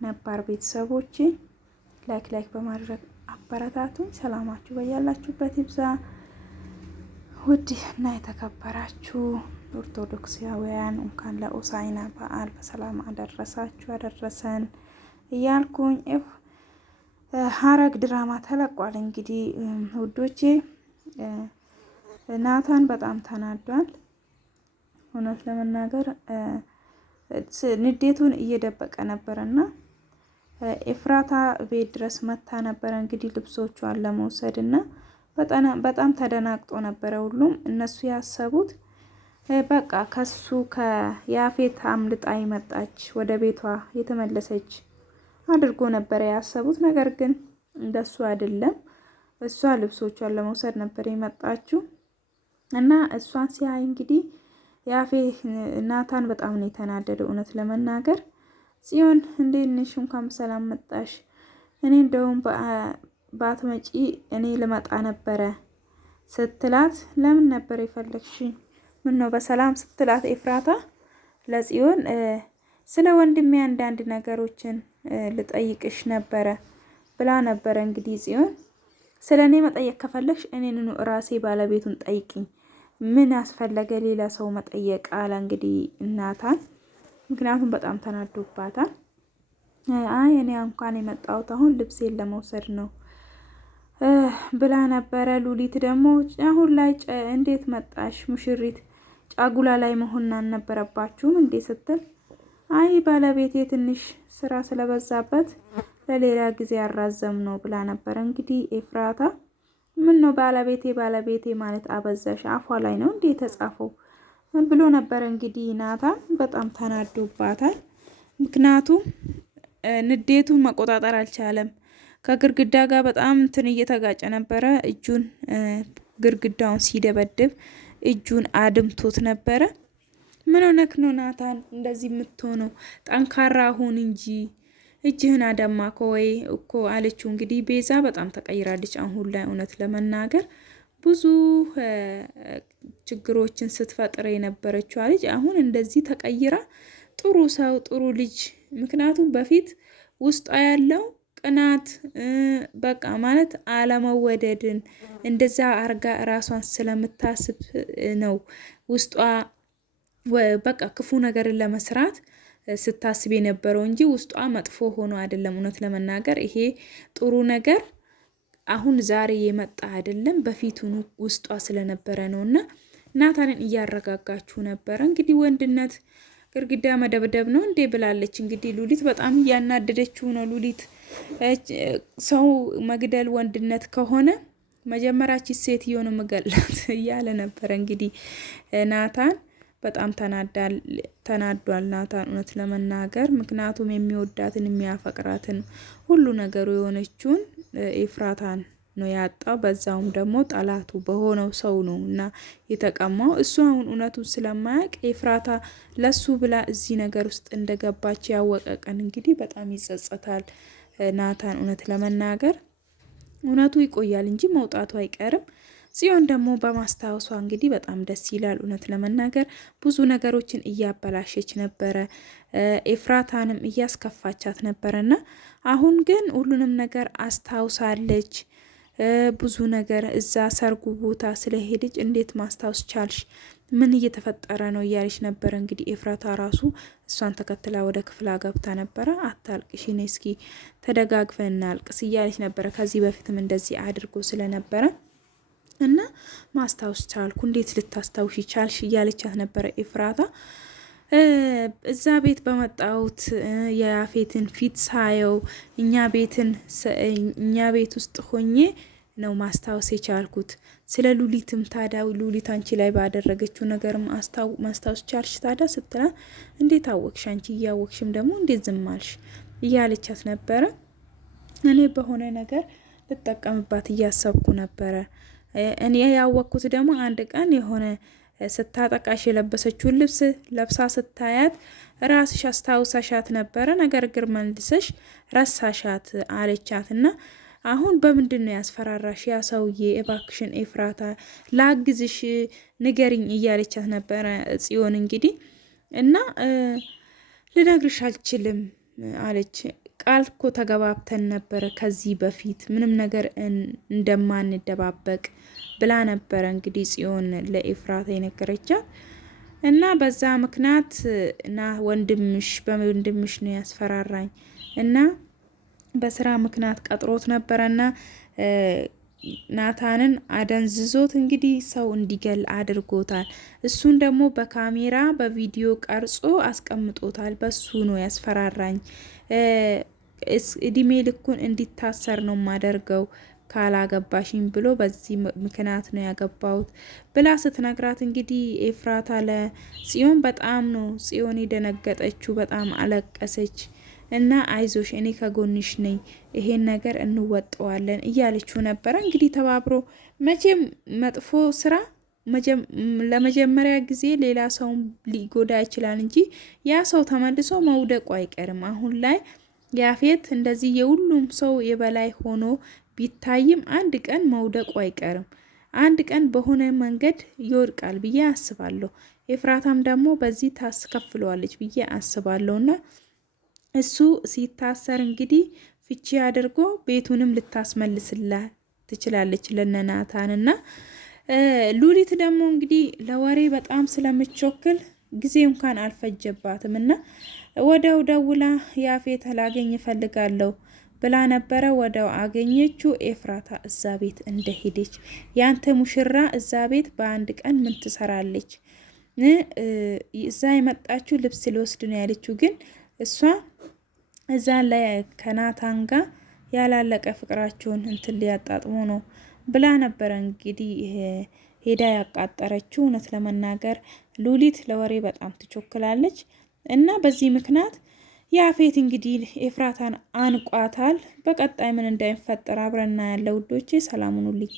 ነባር ቤተሰቦቼ ላይክ በማድረግ አበረታቱኝ። ሰላማችሁ በያላችሁበት ይብዛ። ውድ እና የተከበራችሁ ኦርቶዶክሳውያን እንኳን ለሆሳዕና በዓል በሰላም አደረሳችሁ አደረሰን እያልኩኝ ሐረግ ድራማ ተለቋል። እንግዲህ ውዶቼ ናታን በጣም ተናዷል። እውነት ለመናገር ንዴቱን እየደበቀ ነበርና ኤፍራታ ቤት ድረስ መታ ነበረ። እንግዲህ ልብሶቿን ለመውሰድና በጣም ተደናግጦ ነበረ። ሁሉም እነሱ ያሰቡት በቃ ከሱ ከያፌት አምልጣ መጣች ወደ ቤቷ የተመለሰች አድርጎ ነበረ ያሰቡት። ነገር ግን እንደሱ አይደለም። እሷ ልብሶቿን ለመውሰድ ነበር የመጣችው እና እሷን ሲያይ እንግዲህ ያፌት ናታን በጣም ነው የተናደደው። እውነት ለመናገር ጽዮን እንዴት ነሽ? እንኳን በሰላም መጣሽ። እኔ እንደውም ባትመጪ እኔ ልመጣ ነበረ ስትላት፣ ለምን ነበር የፈለግሽኝ? ምን ነው በሰላም ስትላት፣ ኤፍራታ ለጽዮን ስለ ወንድሜ አንዳንድ ነገሮችን ልጠይቅሽ ነበረ ብላ ነበረ። እንግዲህ ጽዮን ስለ እኔ መጠየቅ ከፈለግሽ እኔን ራሴ ባለቤቱን ጠይቅኝ፣ ምን አስፈለገ ሌላ ሰው መጠየቅ አለ እንግዲህ ናታን። ምክንያቱም በጣም ተናዶባታል። አይ እኔ እንኳን የመጣሁት አሁን ልብሴን ለመውሰድ ነው ብላ ነበረ። ሉሊት ደግሞ አሁን ላይ እንዴት መጣሽ ሙሽሪት? ጫጉላ ላይ መሆን አልነበረባችሁም እንዴ ስትል፣ አይ ባለቤቴ ትንሽ ስራ ስለበዛበት ለሌላ ጊዜ አራዘም ነው ብላ ነበረ። እንግዲህ ኤፍራታ ምን ነው ባለቤቴ ማለት አበዛሽ፣ አፏ ላይ ነው እንዴ የተጻፈው ብሎ ነበረ። እንግዲህ ናታን በጣም ተናዶባታል። ምክንያቱም ንዴቱን መቆጣጠር አልቻለም። ከግርግዳ ጋር በጣም እንትን እየተጋጨ ነበረ። እጁን ግርግዳውን ሲደበድብ እጁን አድምቶት ነበረ። ምን ሆነክ ነው ናታን እንደዚህ የምትሆነው? ጠንካራ ሁን እንጂ እጅህን አደማ ከወይ እኮ አለችው። እንግዲህ ቤዛ በጣም ተቀይራለች አሁን ላይ። እውነት ለመናገር ብዙ ችግሮችን ስትፈጥር የነበረችው ልጅ አሁን እንደዚህ ተቀይራ ጥሩ ሰው ጥሩ ልጅ። ምክንያቱም በፊት ውስጧ ያለው ቅናት በቃ ማለት አለመወደድን እንደዛ አርጋ ራሷን ስለምታስብ ነው ውስጧ በቃ ክፉ ነገርን ለመስራት ስታስብ የነበረው እንጂ ውስጧ መጥፎ ሆኖ አይደለም። እውነት ለመናገር ይሄ ጥሩ ነገር አሁን ዛሬ የመጣ አይደለም፣ በፊቱኑ ውስጧ ስለነበረ ነውና ናታንን እያረጋጋችሁ ነበረ። እንግዲህ ወንድነት ግርግዳ መደብደብ ነው እንዴ ብላለች። እንግዲህ ሉሊት በጣም እያናደደችው ነው። ሉሊት ሰው መግደል ወንድነት ከሆነ መጀመሪያች ሴትዮ ነው መገላት እያለ ነበረ። እንግዲህ ናታን በጣም ተናዷል ናታን እውነት ለመናገር። ምክንያቱም የሚወዳትን የሚያፈቅራትን ሁሉ ነገሩ የሆነችውን ኤፍራታን ነው ያጣው። በዛውም ደግሞ ጠላቱ በሆነው ሰው ነው እና የተቀማው። እሱ አሁን እውነቱን ስለማያውቅ ኤፍራታ ለሱ ብላ እዚህ ነገር ውስጥ እንደገባች ያወቀ ቀን እንግዲህ በጣም ይጸጸታል ናታን። እውነት ለመናገር እውነቱ ይቆያል እንጂ መውጣቱ አይቀርም። ጽዮን ደግሞ በማስታወሷ እንግዲህ በጣም ደስ ይላል። እውነት ለመናገር ብዙ ነገሮችን እያበላሸች ነበረ፣ ኤፍራታንም እያስከፋቻት ነበረና አሁን ግን ሁሉንም ነገር አስታውሳለች። ብዙ ነገር እዛ ሰርጉ ቦታ ስለሄደች እንዴት ማስታወስ ቻልሽ? ምን እየተፈጠረ ነው እያለች ነበረ። እንግዲህ ኤፍራታ ራሱ እሷን ተከትላ ወደ ክፍላ ገብታ ነበረ። አታልቅሽ፣ እኔ እስኪ ተደጋግፈን እናልቅስ እያለች ነበረ። ከዚህ በፊትም እንደዚህ አድርጎ ስለነበረ እና ማስታወስ ቻልኩ፣ እንዴት ልታስታውሽ ቻልሽ እያለቻት ነበረ ኤፍራታ። እዛ ቤት በመጣሁት የያፌትን ፊት ሳየው እኛ ቤት ውስጥ ሆኜ ነው ማስታወስ የቻልኩት። ስለ ሉሊትም ታዲያ ሉሊት አንቺ ላይ ባደረገችው ነገር ማስታወስ ቻልሽ ታዲያ ስትላ፣ እንዴት አወቅሽ? አንቺ እያወቅሽም ደግሞ እንዴት ዝም አልሽ እያለቻት ነበረ። እኔ በሆነ ነገር ልጠቀምባት እያሰብኩ ነበረ። እኔ ያወቅኩት ደግሞ አንድ ቀን የሆነ ስታጠቃሽ የለበሰችውን ልብስ ለብሳ ስታያት ራስሽ አስታውሳሻት ነበረ፣ ነገር ግን መልሰሽ ረሳሻት አለቻት። እና አሁን በምንድን ነው ያስፈራራሽ ያ ሰውዬ? እባክሽን ኤፍራታ ላግዝሽ ንገሪኝ እያለቻት ነበረ ጽዮን እንግዲህ እና ልነግርሽ አልችልም አለች። ቃል እኮ ተገባብተን ነበረ ከዚህ በፊት ምንም ነገር እንደማንደባበቅ ብላ ነበረ እንግዲህ ጽዮን ለኤፍራታ የነገረቻት እና በዛ ምክንያት እና በወንድምሽ ነው ያስፈራራኝ እና በስራ ምክንያት ቀጥሮት ነበረና ናታንን አደንዝዞት እንግዲህ ሰው እንዲገል አድርጎታል። እሱን ደግሞ በካሜራ በቪዲዮ ቀርጾ አስቀምጦታል። በሱ ነው ያስፈራራኝ፣ እድሜ ልኩን እንዲታሰር ነው ማደርገው ካላገባሽኝ ብሎ በዚህ ምክንያት ነው ያገባሁት ብላ ስትነግራት እንግዲህ ኤፍራታ ለጽዮን በጣም ነው ጽዮን የደነገጠችው። በጣም አለቀሰች እና አይዞሽ እኔ ከጎንሽ ነኝ ይሄን ነገር እንወጣዋለን እያለችው ነበረ። እንግዲህ ተባብሮ መቼም መጥፎ ስራ ለመጀመሪያ ጊዜ ሌላ ሰው ሊጎዳ ይችላል እንጂ ያ ሰው ተመልሶ መውደቁ አይቀርም። አሁን ላይ ያፌት እንደዚህ የሁሉም ሰው የበላይ ሆኖ ቢታይም አንድ ቀን መውደቁ አይቀርም። አንድ ቀን በሆነ መንገድ ይወድቃል ብዬ አስባለሁ። ኤፍራታም ደግሞ በዚህ ታስከፍለዋለች ብዬ አስባለሁና እሱ ሲታሰር እንግዲህ ፍቺ አድርጎ ቤቱንም ልታስመልስላ ትችላለች ለነናታንና ሉሊት ደግሞ እንግዲህ ለወሬ በጣም ስለምቾክል ጊዜ እንኳን አልፈጀባትም እና ወደው ደውላ ያፌት ላገኝ እፈልጋለሁ ብላ ነበረ። ወደው አገኘችው። ኤፍራታ እዛ ቤት እንደሄደች ያንተ ሙሽራ እዛ ቤት በአንድ ቀን ምን ትሰራለች? እዛ የመጣችው ልብስ ሊወስድ ነው ያለችው፣ ግን እሷ እዛ ላይ ከናታን ጋር ያላለቀ ፍቅራቸውን እንትን ሊያጣጥሙ ነው ብላ ነበረ እንግዲህ ሄዳ ያቃጠረችው። እውነት ለመናገር ሉሊት ለወሬ በጣም ትቾክላለች እና በዚህ ምክንያት ያፌት እንግዲህ ኤፍራታን አንቋታል። በቀጣይ ምን እንዳይፈጠር አብረና ያለ ውዶቼ ሰላም ሁኑልኝ።